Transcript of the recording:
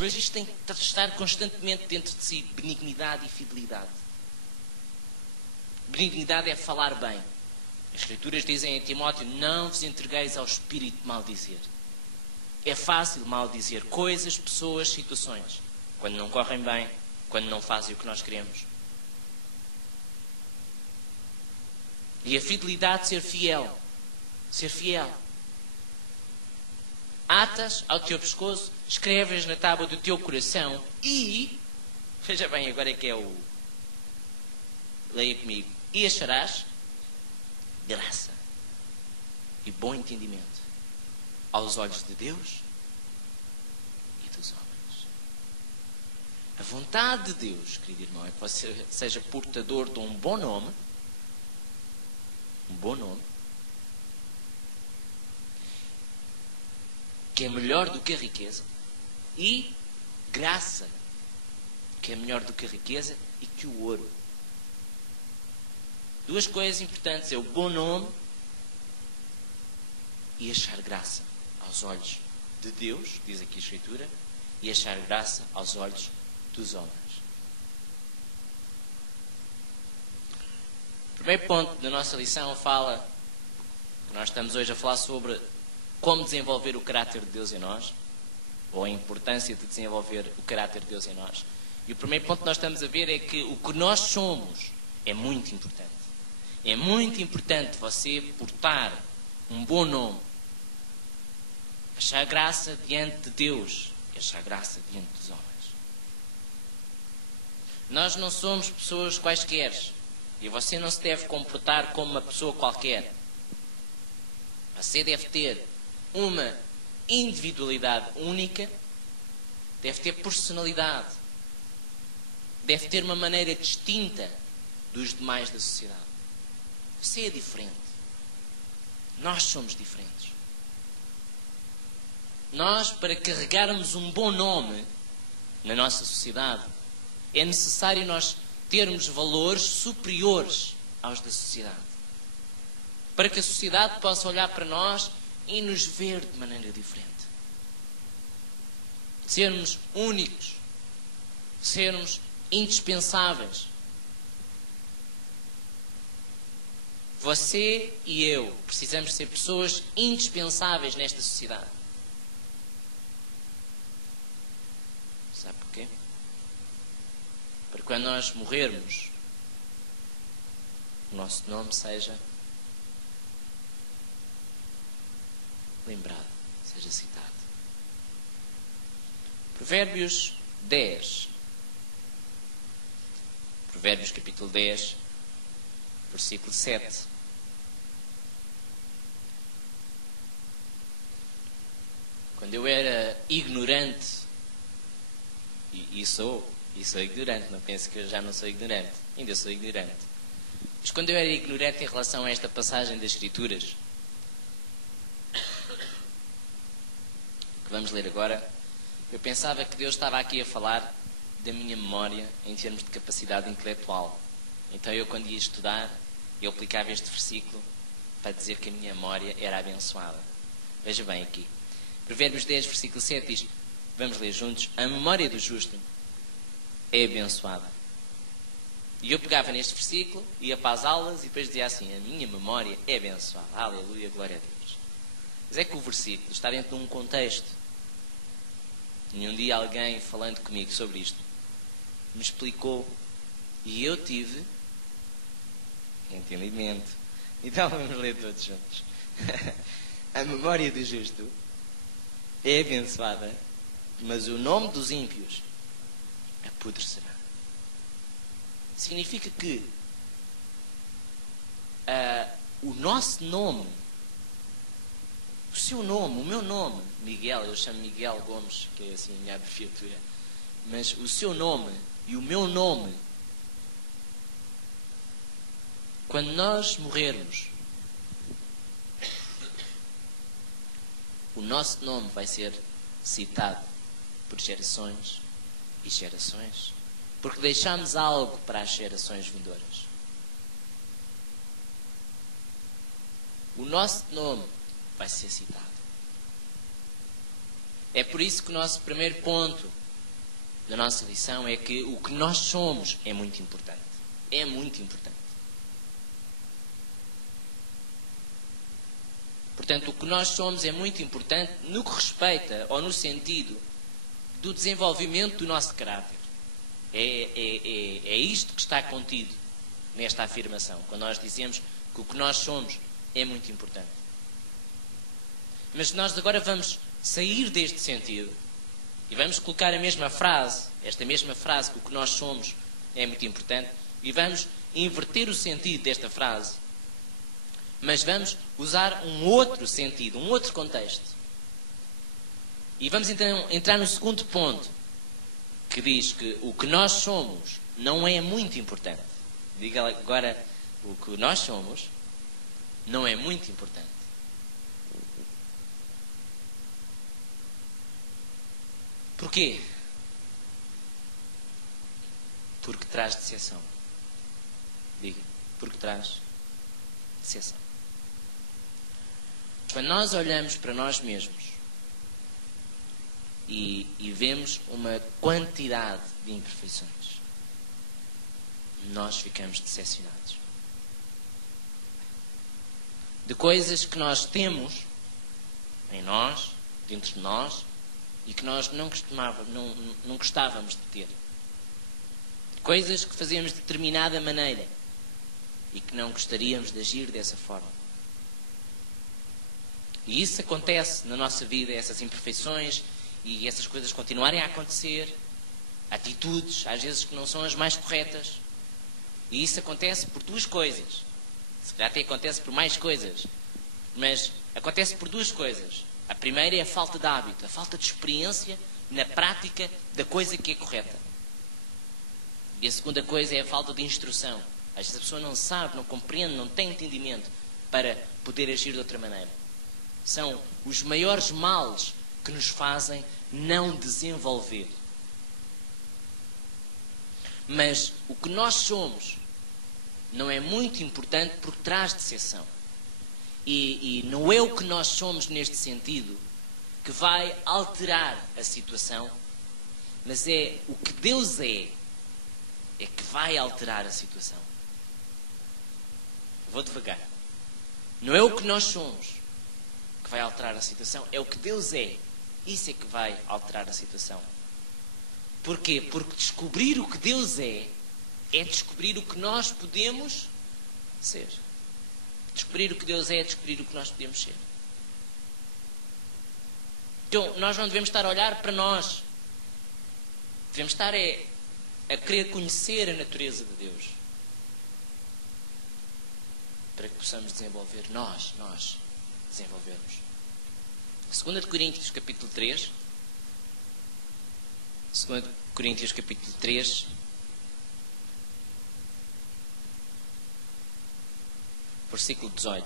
Mas isto tem que estar constantemente dentro de si, benignidade e fidelidade. Benignidade é falar bem. As Escrituras dizem em Timóteo: não vos entregueis ao espírito de maldizer. É fácil maldizer coisas, pessoas, situações, quando não correm bem, quando não fazem o que nós queremos. E a fidelidade, ser fiel. Ser fiel. Atas ao teu pescoço, escreves na tábua do teu coração e, veja bem, agora é que é o... Leia comigo. E acharás graça e bom entendimento aos olhos de Deus e dos homens. A vontade de Deus, querido irmão, é que você seja portador de um bom nome, que é melhor do que a riqueza, e graça, que é melhor do que a riqueza e que o ouro. Duas coisas importantes: é o bom nome e achar graça aos olhos de Deus, diz aqui a Escritura, e achar graça aos olhos dos homens. O primeiro ponto da nossa lição fala, nós estamos hoje a falar sobre como desenvolver o caráter de Deus em nós, ou a importância de desenvolver o caráter de Deus em nós. E o primeiro ponto que nós estamos a ver é que o que nós somos é muito importante. É muito importante você portar um bom nome, achar graça diante de Deus e achar graça diante dos homens. Nós não somos pessoas quaisquer, e você não se deve comportar como uma pessoa qualquer. Você deve ter uma individualidade única, deve ter personalidade, deve ter uma maneira distinta dos demais da sociedade. Você é diferente. Nós somos diferentes. Nós, para carregarmos um bom nome na nossa sociedade, é necessário nós termos valores superiores aos da sociedade. Para que a sociedade possa olhar para nós e nos ver de maneira diferente. Sermos únicos. Sermos indispensáveis. Você e eu precisamos ser pessoas indispensáveis nesta sociedade. Sabe porquê? Para quando nós morrermos, o nosso nome seja lembrado, seja citado. Provérbios 10. Provérbios capítulo 10, versículo 7. Quando eu era ignorante, e sou ignorante, não penso que eu já não sou ignorante, ainda sou ignorante. Mas quando eu era ignorante em relação a esta passagem das Escrituras, que vamos ler agora, eu pensava que Deus estava aqui a falar da minha memória em termos de capacidade intelectual. Então eu, quando ia estudar, eu aplicava este versículo para dizer que a minha memória era abençoada. Veja bem aqui. Provérbios 10, versículo 7 diz, vamos ler juntos: a memória do justo é abençoada. E eu pegava neste versículo, ia para as aulas e depois dizia assim: a minha memória é abençoada. Aleluia, glória a Deus. Mas é que o versículo está dentro de um contexto. E um dia alguém, falando comigo sobre isto, me explicou e eu tive entendimento. Então vamos ler todos juntos. A memória do justo é abençoada, mas o nome dos ímpios apodrecerá. Significa que o nosso nome, o seu nome, o meu nome, Miguel, eu chamo Miguel Gomes, que é assim a minha abreviatura, mas o seu nome e o meu nome, quando nós morrermos, o nosso nome vai ser citado por gerações e gerações, porque deixamos algo para as gerações vindouras. O nosso nome vai ser citado. É por isso que o nosso primeiro ponto da nossa lição é que o que nós somos é muito importante. É muito importante. Portanto, o que nós somos é muito importante no que respeita ou no sentido do desenvolvimento do nosso caráter. É isto que está contido nesta afirmação, quando nós dizemos que o que nós somos é muito importante. Mas nós agora vamos sair deste sentido e vamos colocar a mesma frase, esta mesma frase, que o que nós somos é muito importante, e vamos inverter o sentido desta frase, mas vamos usar um outro sentido, um outro contexto. E vamos então entrar no segundo ponto, que diz que o que nós somos não é muito importante. Diga agora, o que nós somos não é muito importante. Porquê? Porque traz decepção. Diga, porque traz decepção. Quando nós olhamos para nós mesmos e vemos uma quantidade de imperfeições, nós ficamos decepcionados. De coisas que nós temos em nós, dentro de nós, e que nós não gostávamos de ter. Coisas que fazemos de determinada maneira e que não gostaríamos de agir dessa forma. E isso acontece na nossa vida, essas imperfeições e essas coisas continuarem a acontecer, atitudes, às vezes que não são as mais corretas. E isso acontece por duas coisas. Se calhar até acontece por mais coisas, mas acontece por duas coisas. A primeira é a falta de hábito, a falta de experiência na prática da coisa que é correta. E a segunda coisa é a falta de instrução. Às vezes a pessoa não sabe, não compreende, não tem entendimento para poder agir de outra maneira. São os maiores males que nos fazem não desenvolver. Mas o que nós somos não é muito importante porque traz decepção. E não é o que nós somos neste sentido que vai alterar a situação, mas é o que Deus é que vai alterar a situação. Vou devagar. Não é o que nós somos que vai alterar a situação, é o que Deus é. Isso é que vai alterar a situação. Porquê? Porque descobrir o que Deus é descobrir o que nós podemos ser. Descobrir o que Deus é descobrir o que nós podemos ser. Então, nós não devemos estar a olhar para nós. Devemos estar a querer conhecer a natureza de Deus. Para que possamos desenvolver, nós desenvolvermos. 2 Coríntios capítulo 3. 2 Coríntios capítulo 3. Versículo 18.